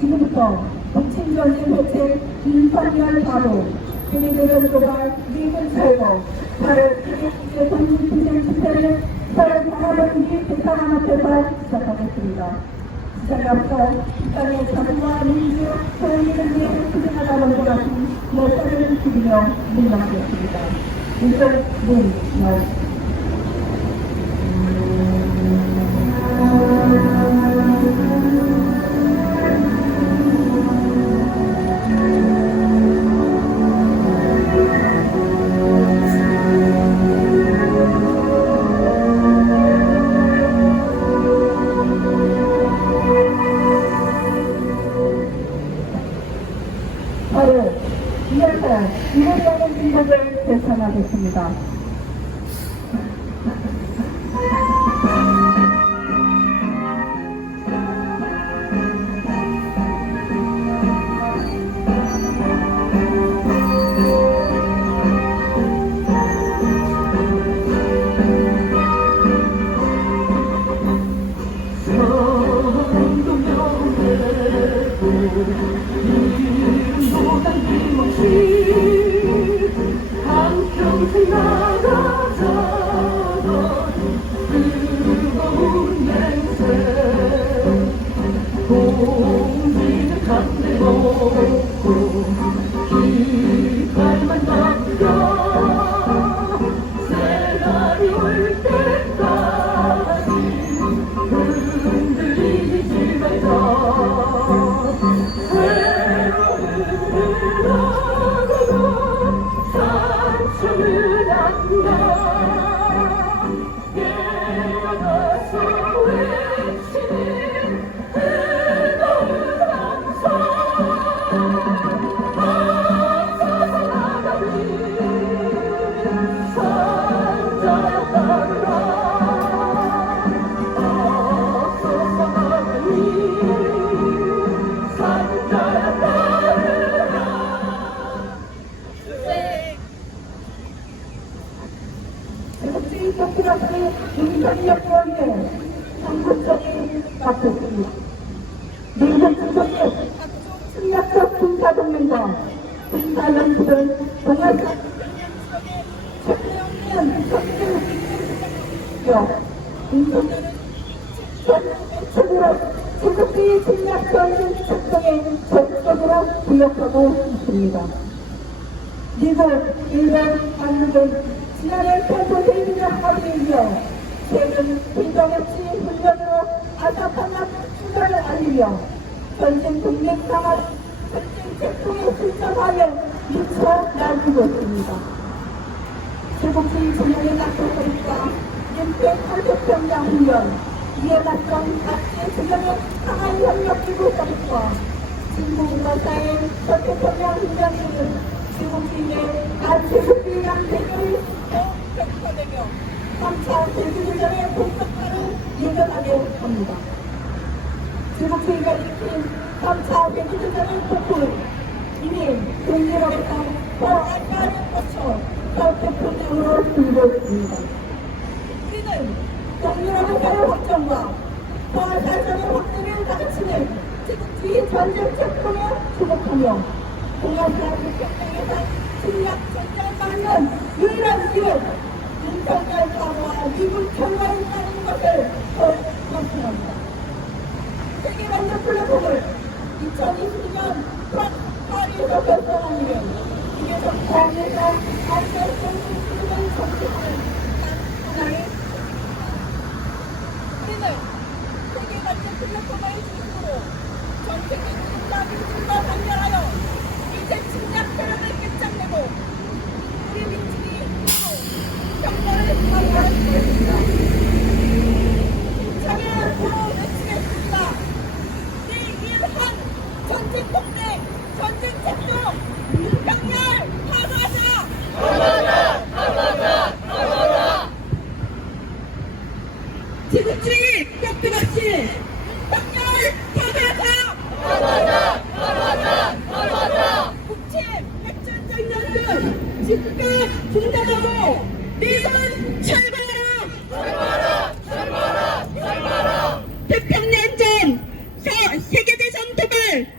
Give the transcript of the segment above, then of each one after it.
지금부터 북침전진 해체, 윤석열 바로, 그리고 도발, 미군 철거, 바로 세계 정신투쟁 시대를 서로 강화하는 이 대상함 앞에서 시작하겠습니다. 시작에 앞서 북한의 자유와 민주, 소유를 위해 투쟁하다는 것같은 모습을 기리며 문명하겠습니다. 이들 문명. 바로 이어서 이루어가는 민족을 되찾아겠습니다. 한평생 나가자던 뜨거운 냄새 공기는 담배 먹고 깃발만 남겨 새날이 올 때까지 흔들리지 말자 상처는 안다 깨어나서 외치는 뜨거운 함성 앞서서 나가리 산자야 따르라 앞서서 나가리 산자야 따르라 국제 토끼라스 윤석열 의원의 한국적인 바뀌었습니다. 미국 정부의 침략적 군사동맹과 군사연습을 동아시아 최대한 윤석열은 최고로 제국주의 침략적인 작동에 적극적으로 부역하고 있습니다. 미국, 일본, 한국은 지난해 펜실베이니아 합의에 이어 최근 빈정없이 훈련으로 아사파나 추가를 알리며 전쟁 동맹 강화 전쟁 책동에 실전하여 미쳐 날리고 있습니다. 제국주의 진영의 낙동거리과 연대 탈북평양 훈련, 이에 맞선 각지의 진영의 강한 협력기구 서비스와 진보문화사의 서태평양 훈련 등은 제국주의의 안제국주의랑 대결이 더욱 격화되며 3차 세계대전의 본격화를 예견하게 합니다. 제국주의가 일으킨 3차 세계대전의 폭풍은 이미 동유럽에서 더 알까를 거쳐 서태평양으로 들고 있습니다. 우리는 동유럽에서의 확정과 더 알까의 확정을 가르치는 제국주의 전쟁 책동에 주목하며 동아시아 북경에서 침략 전쟁을 막는 유일한 길은 윤석열 사고와 미국 평화에 있다는 것을 확신합니다. 세계관적 플랫폼을 2022년 파리에서 결성한 이래 이게서 공에서 안전성 수준의 정책을 하나의 우리는 세계관적 플랫폼을 중심으로 전 세계 국가 민주과 단결하여 이제 침략 세력을 끝장내고 우리 민중이 서로 평화를 발휘할 수 있습니다. 힘차게 앞으로 외치겠습니다. 네1한 전쟁 동맹, 전쟁 책동, 윤석열 파괴하자! 파괴하자! 파괴하자! 파괴하자! 제국주의 격투같이 윤석열 파괴하자! 파괴하자! 파괴하자! 파괴하자! 국채 핵전쟁 연습 즉각 중단하고 미군 철거하라! 철거하라! 철거하라! 철거하라! 태평양전 세계대전 도발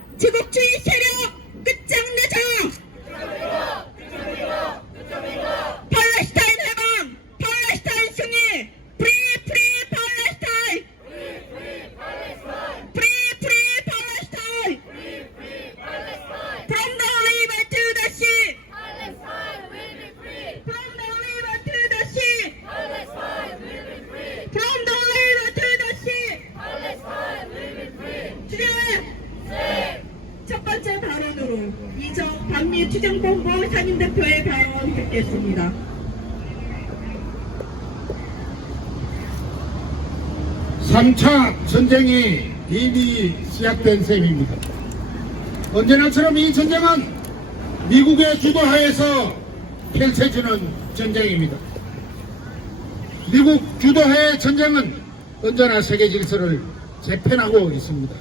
김정희 추정본부 상임대표의 발언 듣겠습니다. 삼 차 전쟁이 이미 시작된 셈입니다. 언제나처럼 이 전쟁은 미국의 주도하에서 펼쳐지는 전쟁입니다. 미국 주도하의 전쟁은 언제나 세계 질서를 재편하고 있습니다.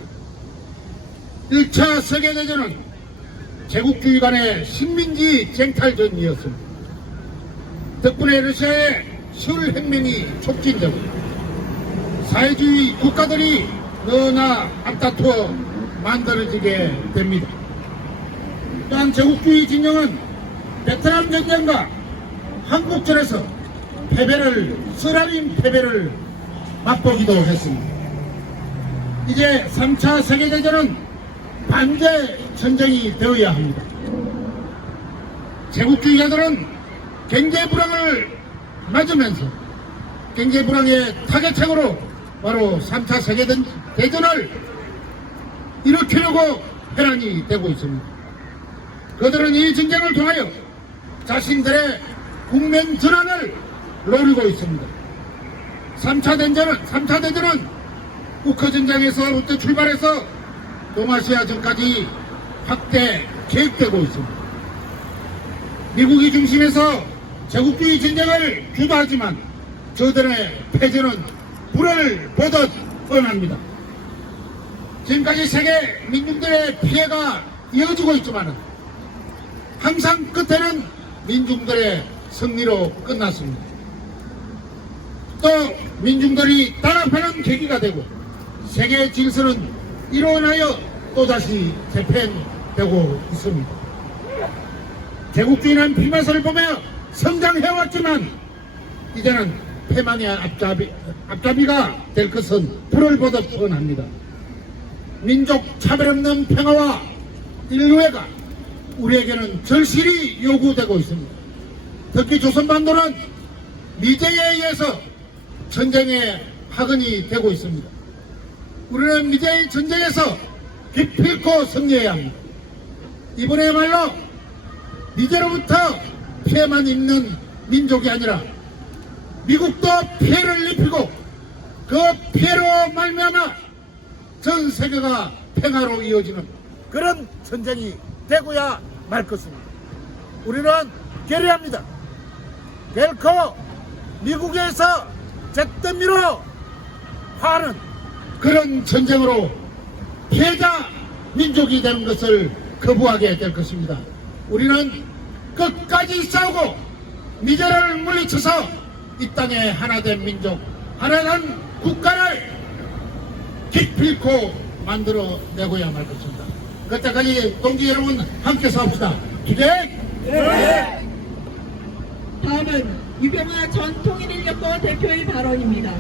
1차 세계대전은 제국주의 간의 식민지 쟁탈전이었습니다. 덕분에 러시아의 서울 혁명이 촉진되고 사회주의 국가들이 너나 앞다투어 만들어지게 됩니다. 또한 제국주의 진영은 베트남 전쟁과 한국전에서 스라린 패배를 맛보기도 했습니다. 이제 3차 세계대전은 반제 전쟁이 되어야 합니다. 제국주의자들은 경제 불황을 맞으면서 경제 불황의 타겟책으로 바로 3차 세계대전을 일으키려고 회란이 되고 있습니다. 그들은 이 전쟁을 통하여 자신들의 국면 전환을 노리고 있습니다. 3차 대전은 우크전쟁에서부터 출발해서 동아시아전까지 확대 계획되고 있습니다. 미국이 중심에서 제국주의 전쟁을 주도하지만 저들의 패전은 불을 보듯 뻔합니다. 지금까지 세계 민중들의 피해가 이어지고 있지만 항상 끝에는 민중들의 승리로 끝났습니다. 또 민중들이 단합하는 계기가 되고 세계 질서는 일어나여 또다시 재편되고 있습니다. 제국주의는 피맛을 보며 성장해왔지만 이제는 패망의 앞잡이가 될 것은 불을 보듯 뻔합니다. 민족 차별 없는 평화와 인류애가 우리에게는 절실히 요구되고 있습니다. 특히 조선반도는 미제에 의해서 전쟁의 화근이 되고 있습니다. 우리는 미제의 전쟁에서 기필코 승리해야 합니다. 이번에야말로 미제로부터 피해만 입는 민족이 아니라 미국도 피해를 입히고 그 피해로 말미암아 전 세계가 평화로 이어지는 그런 전쟁이 되고야 말 것입니다. 우리는 결의합니다. 결코 미국에서 잿더미로 화하는 그런 전쟁으로 피해자 민족이 되는 것을 거부하게 될 것입니다. 우리는 끝까지 싸우고 미제를 물리쳐서 이 땅에 하나된 민족, 하나된 국가를 기필코 만들어내고야 말 것입니다. 그때까지 동지 여러분 함께 싸웁시다. 기대! 네. 다음은 유병아 전 통일인력거 대표의 발언입니다.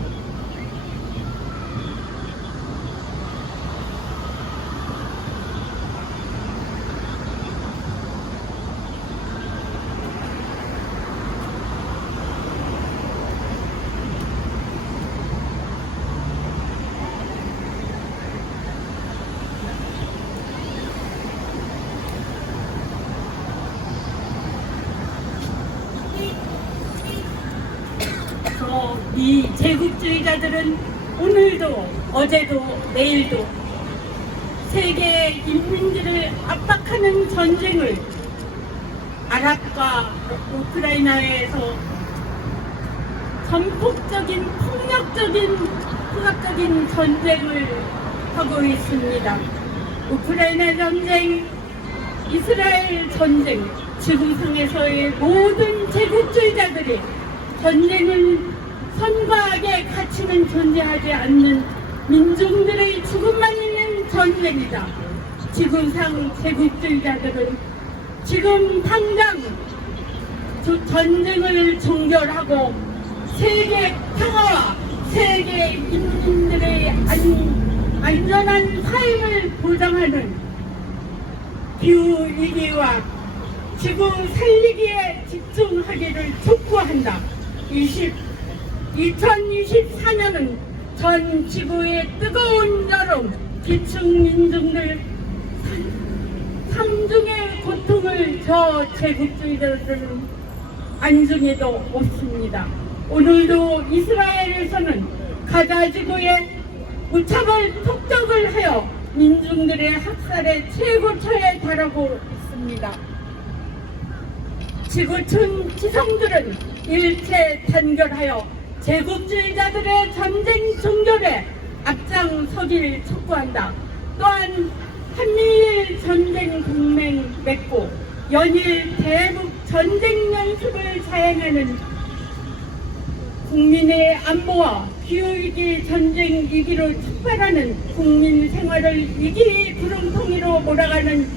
이 제국주의자들은 오늘도 어제도 내일도 세계 인민들을 압박하는 전쟁을 아랍과 우크라이나에서 전폭적인 폭력적인 hunab적인 전쟁을 하고 있습니다. 우크라이나 전쟁, 이스라엘 전쟁, 지구상에서의 모든 제국주의자들이 전쟁을 선과하게 가치는 존재하지 않는 민중들의 죽음만 있는 전쟁이다. 지구상 제국주의자들은 지금 당장 전쟁을 종결하고 세계 평화와 세계 인민들의 안전한 삶을 보장하는 기후위기와 지구 살리기에 집중하기를 촉구한다. 2024년은 전 지구의 뜨거운 여름, 기층 민중들 3중의 고통을 저 제국주의자들은 안중에도 없습니다. 오늘도 이스라엘에서는 가자지구에 무차별 폭격을 하여 민중들의 학살의 최고차에 달하고 있습니다. 지구촌 지성들은 일체 단결하여 제국주의자들의 전쟁 종결에 앞장서기를 촉구한다. 또한 한미일 전쟁 동맹 맺고 연일 대북 전쟁 연습을 자행하는 국민의 안보와 기후위기 전쟁 위기로 촉발하는 국민 생활을 위기 구름통이로 몰아가는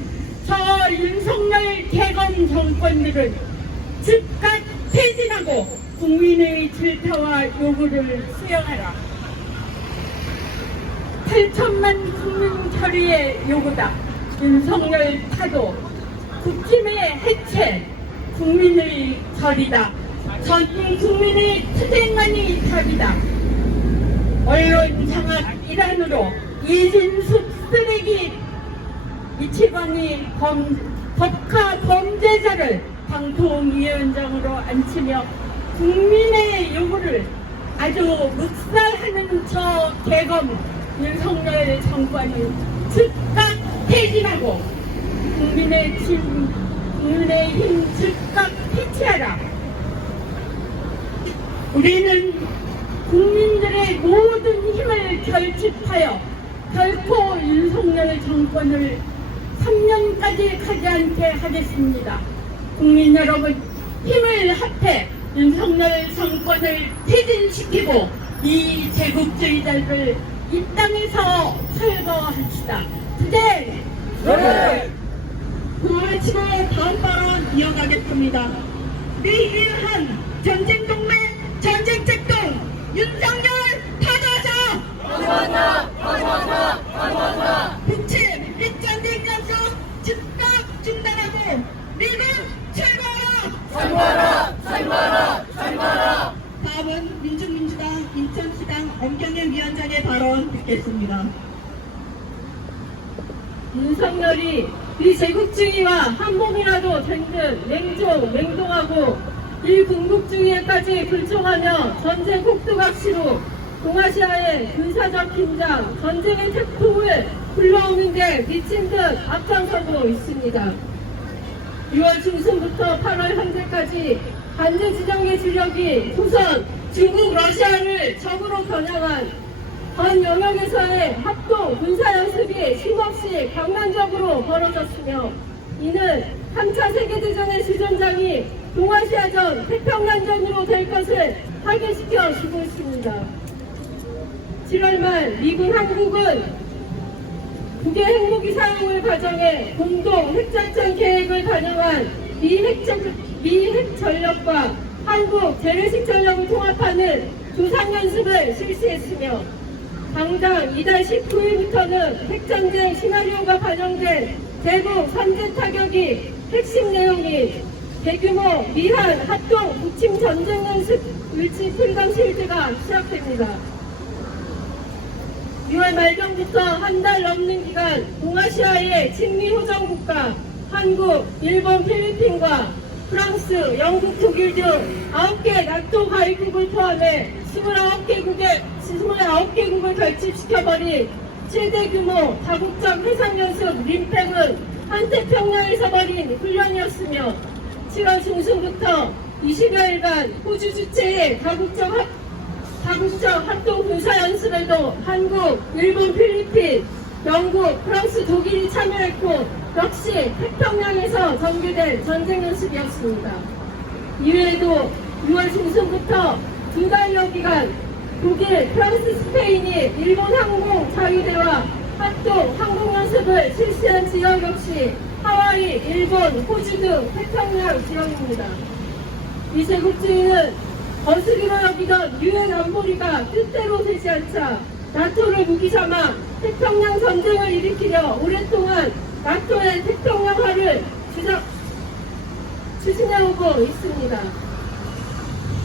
저 윤석열 대검 정권들은 즉각 퇴진하고 국민의 질타와 요구를 수용하라. 8천만 국민 결의의 요구다. 윤석열 타도 국힘의 해체, 국민의 절이다. 전 국민의 투쟁만이 답이다. 언론 장악 일환으로 이진숙 쓰레기 이치광이 법카 범죄자를 방통위원장으로 앉히며 국민의 요구를 아주 묵살하는 저 대검 윤석열 정권은 즉각 퇴진하고 국민의 힘 즉각 해체하라. 우리는 국민들의 모든 힘을 결집하여 결코 윤석열 정권을 3년까지 가지 않게 하겠습니다. 국민 여러분, 힘을 합해 윤석열 정권을 퇴진시키고 이 제국주의자를 이 땅에서 철거합시다. 투쟁! 구월치의 다음 발언 이어가겠습니다. 미일한 전쟁 동맹 전쟁 책동 윤석열 타도하자! 북침 핵전쟁 연속 즉각 중단하고 미군 철거하라! 다음은 민중민주당 인천시당 엄경일 위원장의 발언 듣겠습니다. 윤석열이 비제국주의와 한몸이라도 된 듯 맹동하고 일궁극주의에까지 불종하며 전쟁 폭두각시로 동아시아의 군사적 긴장, 전쟁의 태풍을 불러오는 데 미친 듯 앞장서고 있습니다. 6월 중순부터 8월 현재까지 반대 지정의 주력이 우선 중국, 러시아를 적으로 겨냥한 전 영역에서의 합동 군사연습이 쉼없이 강간적으로 벌어졌으며 이는 3차 세계대전의 주전장이 동아시아전, 태평양전으로 될 것을 파괴시켜 주고 있습니다. 7월 말 미군 한국은 북의 핵무기 사용을 가정해 공동 핵작전 계획을 반영한 미 핵전력과 한국 재래식 전력을 통합하는 조상연습을 실시했으며 당장 이달 19일부터는 핵전쟁 시나리오가 반영된 대북 선제 타격이 핵심 내용인 대규모 미한 합동 북침 전쟁 연습 을지 풀감 실드가 시작됩니다. 6월 말경부터 한 달 넘는 기간 동아시아의 친미 호정 국가 한국, 일본, 필리핀과 프랑스, 영국, 독일 등 9개 나토 가입국을 포함해 29개국을 결집시켜버린 최대 규모 다국적 해상연습 림팩은 한태평양에서 벌인 훈련이었으며 7월 중순부터 20여일간 호주 주최의 다국적 합동 군사연습에도 한국, 일본, 필리핀, 영국, 프랑스, 독일이 참여했고 역시 태평양에서 전개된 전쟁연습이었습니다. 이외에도 6월 중순부터 2달여 기간 독일, 프랑스, 스페인이 일본 항공 자위대와 합동 항공연습을 실시한 지역 역시 하와이, 일본, 호주 등 태평양 지역입니다. 이 제국주의는 거스기로 여기던 유엔 안보리가 뜻대로 되지 않자 나토를 무기 삼아 태평양 전쟁을 일으키려 오랫동안 나토의 태평양화를 추진해오고 있습니다.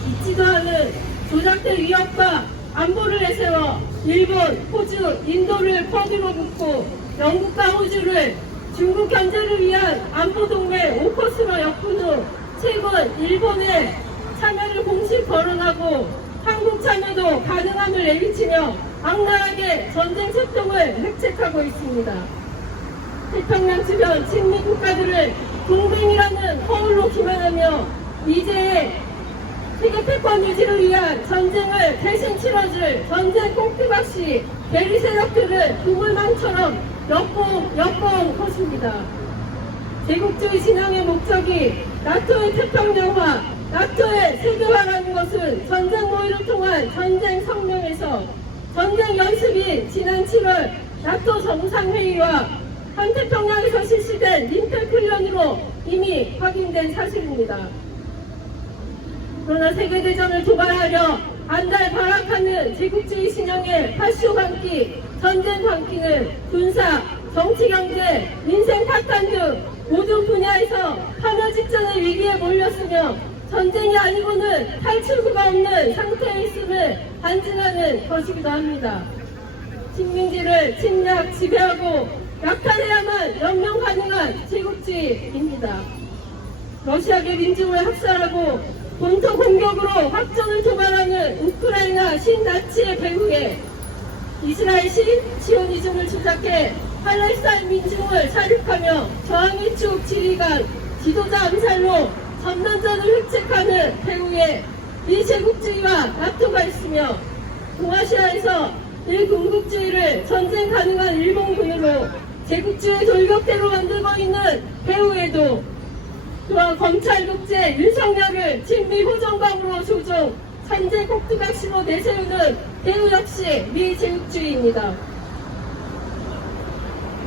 잊지도 않은 조작된 위협과 안보를 내세워 일본, 호주, 인도를 퍼주로 묶고 영국과 호주를 중국 견제를 위한 안보동맹 오커스로 엮은 후 최근 일본의 참여를 공식 거론하고 한국 참여도 가능함을 내비치며 악랄하게 전쟁 소통을 획책하고 있습니다. 태평양 주변 친미 국가들을 동맹이라는 허울로 기만하며 이제 세계 패권 유지를 위한 전쟁을 대신 치러줄 전쟁 꼭두각시 대리 세력들을 구물망처럼 엮어온 것입니다. 제국주의 신앙의 목적이 나토의 태평양화, 나토의 세계화라는 것은 전쟁 모의를 통한 전쟁 성명에서 전쟁 연습인 지난 7월 나토 정상회의와 한태평양에서 실시된 림팩 훈련으로 이미 확인된 사실입니다. 그러나 세계대전을 도발하려 안달 발악하는 제국주의 신형의 파쇼 광기, 전쟁 광기는 군사, 정치, 경제, 민생 파탄 등 모든 분야에서 파멸 직전의 위기에 몰렸으며 전쟁이 아니고는 탈출구가 없는 상태에 있음을 반증하는 것이기도 합니다. 식민지를 침략, 지배하고 약탈해야만 연명 가능한 제국주의입니다. 러시아계 민중을 학살하고 본토 공격으로 확전을 도발하는 우크라이나 신나치의 배후에 이스라엘 시오니즘을 주작해 팔레스타인 민중을 살육하며 저항의 축 지휘관 지도자 암살로 전면전을 획책하는 배후에 이 제국주의와 나토가 있으며 동아시아에서 일군국주의를 전쟁 가능한 일본군으로 제국주의 돌격대로 만들고 있는 배후에도 또한 검찰국제 윤석열을 친미 호정광으로 조종 산재 꼭두각시로 내세우는 배후 역시 미제국주의입니다.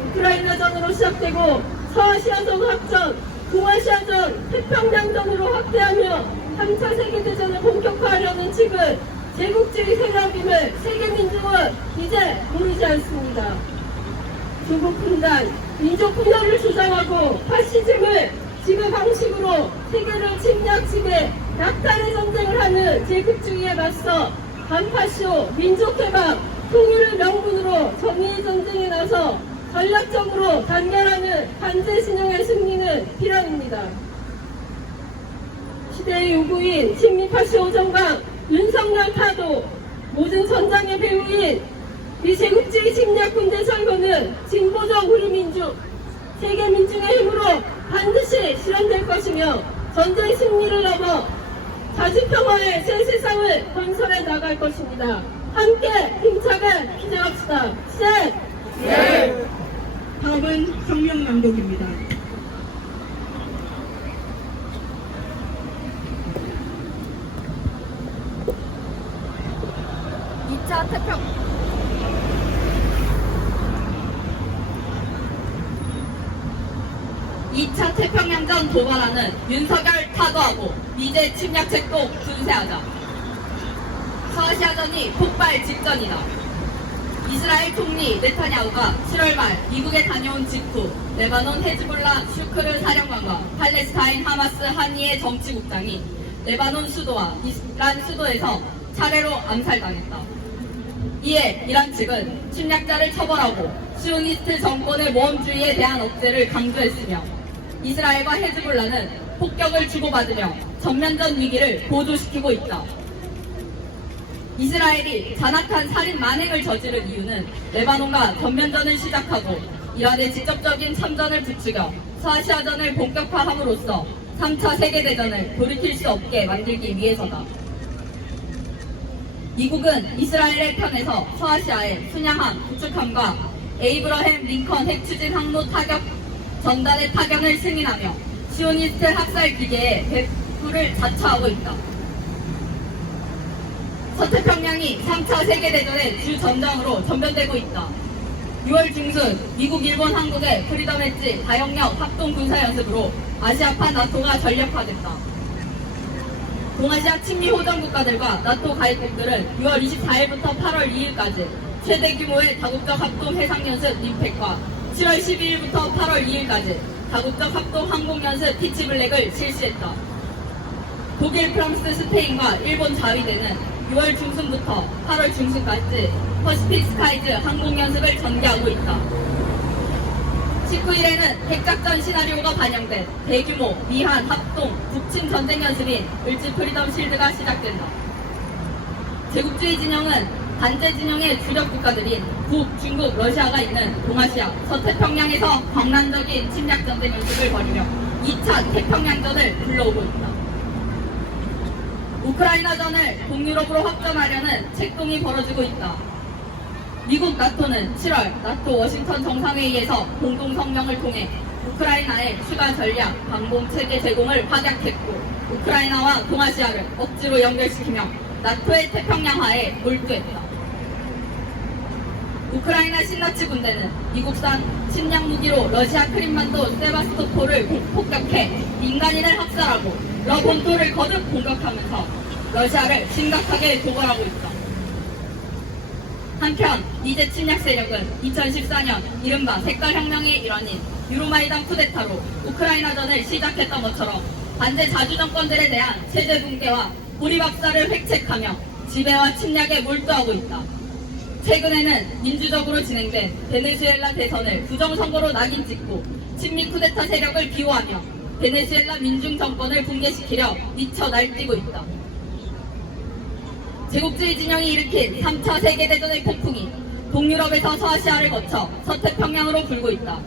우크라이나전으로 시작되고 서아시아전 확전, 동아시아전, 태평양전으로 확대하며 3차 세계대전을 본격화하려는 측은 제국주의 세력임을 세계민중은 이제 모르지 않습니다. 조국 분단, 민족 분열을 주장하고 파시즘을 지배 방식으로 세계를 침략, 지배, 약탈의 전쟁을 하는 제국주의에 맞서 반파쇼, 민족해방, 통일을 명분으로 정의의 전쟁에 나서 전략적으로 단결하는 반제신형의 승리는 필요합니다. 시대의 요구인 친미파쇼 정강, 윤석열 타도, 모든 전장의 배후인 이 제국주의 침략 군대 철거는 진보적 우리 민족, 세계 민중의 힘으로 반드시 실현될 것이며 전쟁 승리를 넘어 자주평화의 새 세상을 건설해 나갈 것입니다. 함께 힘차게 투쟁합시다. 시작! 다음은 성명 낭독입니다. 이 2차 태평양전 도발하는 윤석열 타도하고 미제 침략책도 분쇄하자. 서아시아전이 폭발 직전이다. 이스라엘 총리 네타냐후가 7월 말 미국에 다녀온 직후 레바논 헤즈볼라 슈크르 사령관과 팔레스타인 하마스 한이의 정치국장이 레바논 수도와 이란 수도에서 차례로 암살당했다. 이에 이란 측은 침략자를 처벌하고 시오니스트 정권의 모험주의에 대한 억제를 강조했으며 이스라엘과 헤즈볼라는 폭격을 주고받으며 전면전 위기를 고조시키고 있다. 이스라엘이 잔악한 살인 만행을 저지른 이유는 레바논과 전면전을 시작하고 이란의 직접적인 참전을 부추겨 서아시아전을 본격화함으로써 3차 세계대전을 돌이킬 수 없게 만들기 위해서다. 미국은 이스라엘의 편에서 서아시아의 순양함, 구축함과 에이브러햄 링컨 핵추진 항로 타격 전단의 파견을 승인하며 시오니스트 학살 기계의 배후를 자처하고 있다. 서태평양이 3차 세계대전의 주 전장으로 전변되고 있다. 6월 중순 미국, 일본, 한국의 프리덤 엣지 다영역 합동 군사연습으로 아시아판 나토가 전력화됐다. 동아시아 친미 호정 국가들과 나토 가입국들은 6월 24일부터 8월 2일까지 최대 규모의 다국적 합동 해상연습 림팩과 7월 12일부터 8월 2일까지 다국적 합동 항공연습 피치블랙을 실시했다. 독일, 프랑스, 스페인과 일본 자위대는 6월 중순부터 8월 중순까지 퍼시픽 스카이즈 항공연습을 전개하고 있다. 19일에는 핵작전 시나리오가 반영된 대규모 미한 합동 북침 전쟁 연습인 을지 프리덤 실드가 시작된다. 제국주의 진영은 반제 진영의 주력 국가들인 북, 중국, 러시아가 있는 동아시아, 서태평양에서 광란적인 침략 전쟁 연습을 벌이며 2차 태평양전을 불러오고 있다. 우크라이나전을 동유럽으로 확전하려는 책동이 벌어지고 있다. 미국 나토는 7월 나토 워싱턴 정상회의에서 공동성명을 통해 우크라이나의 추가 전략 방공 체계 제공을 확약했고 우크라이나와 동아시아를 억지로 연결시키며 나토의 태평양화에 몰두했다. 우크라이나 신나치 군대는 미국산 침략 무기로 러시아 크림반도 세바스토폴을 폭격해 민간인을 학살하고 러본도를 거듭 공격하면서 러시아를 심각하게 도발하고 있다. 한편 미제 침략 세력은 2014년 이른바 색깔혁명의 일환인 유로마이단 쿠데타로 우크라이나전을 시작했던 것처럼 반제 자주 정권들에 대한 체제 붕괴와 고립압사를 획책하며 지배와 침략에 몰두하고 있다. 최근에는 민주적으로 진행된 베네수엘라 대선을 부정선거로 낙인 찍고 친미 쿠데타 세력을 비호하며 베네수엘라 민중정권을 붕괴시키려 미쳐 날뛰고 있다. 제국주의 진영이 일으킨 3차 세계대전의 폭풍이 동유럽에서 서아시아를 거쳐 서태평양으로 불고 있다.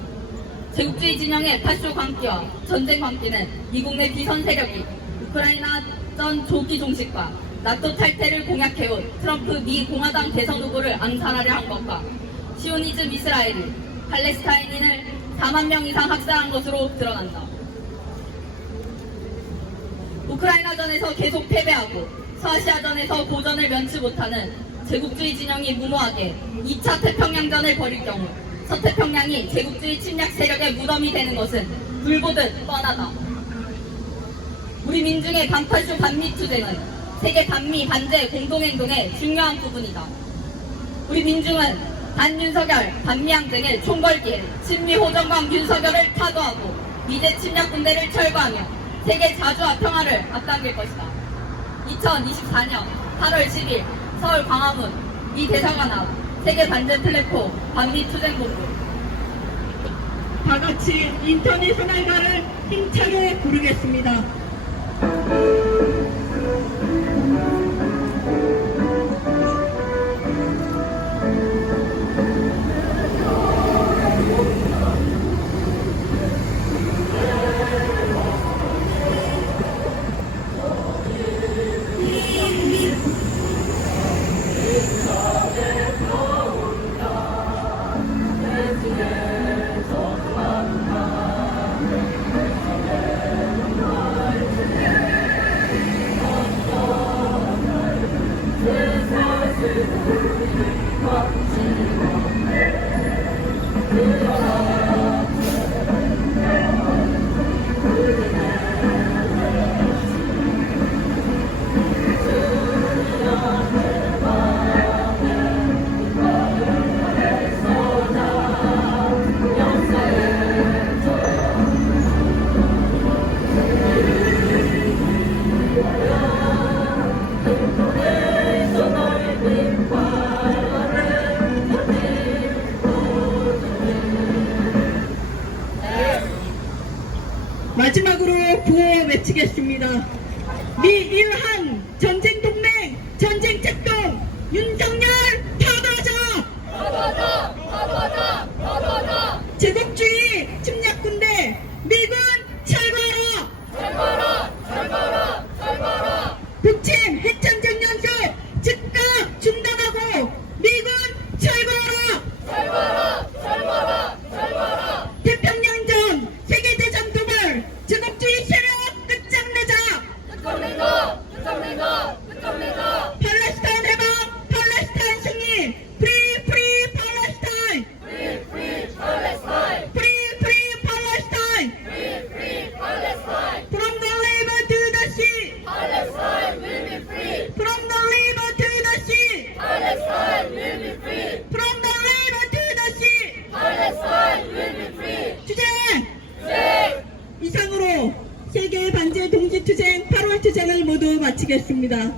제국주의 진영의 파쇼 광기와 전쟁 광기는 미국 내 비선 세력이 우크라이나전 조기 종식과 나토 탈퇴를 공약해온 트럼프 미 공화당 대선 후보를 암살하려 한 것과 시오니즘 이스라엘이 팔레스타인인을 4만 명 이상 학살한 것으로 드러난다. 우크라이나전에서 계속 패배하고 서아시아전에서 고전을 면치 못하는 제국주의 진영이 무모하게 2차 태평양전을 벌일 경우 서태평양이 제국주의 침략 세력의 무덤이 되는 것은 불보듯 뻔하다. 우리 민중의 반팔쇼 반미 투쟁은 세계 반미 반제 공동행동의 중요한 부분이다. 우리 민중은 반윤석열 반미항쟁의 총궐기에 친미 호정광 윤석열을 타도하고 미제 침략 군대를 철거하며 세계 자주와 평화를 앞당길 것이다. 2024년 8월 10일 서울 광화문 미 대사관 앞 세계 반제 플랫폼 반미 투쟁본부. 다 같이 인터내셔널가를 힘차게 부르겠습니다. 마지막으로 구호 외치겠습니다. 미일한 전쟁동맹 전쟁책동 윤석열 타도하자! 타도하자! 타도하자! 타도하자! 제국주의 침략군대 미군 철거하라! 철거하라! 철거하라! 철거하라! 북침 핵전쟁 연습 즉각 중단하고 미군 철거하라! 철거하라! 철거하라! 철거하라! 태평양전 세계대전 도발 제국주의 세력 끝장내자! 끝장내자! 끝장내자! 끝장내자! 팔레스타인 해방 팔레스타인 승리 프리 프리 팔레스타인 Free! Free! Palestine! 프리 프리 팔레스타인 Free! Free! Palestine! From the river to the sea Palestine will be free! From the river to the sea Palestine will be free! From the river to the sea Palestine will be free! 투쟁! 네! 이상으로 세계 반제 동지 투쟁 8월 투쟁을 모두 마치겠습니다.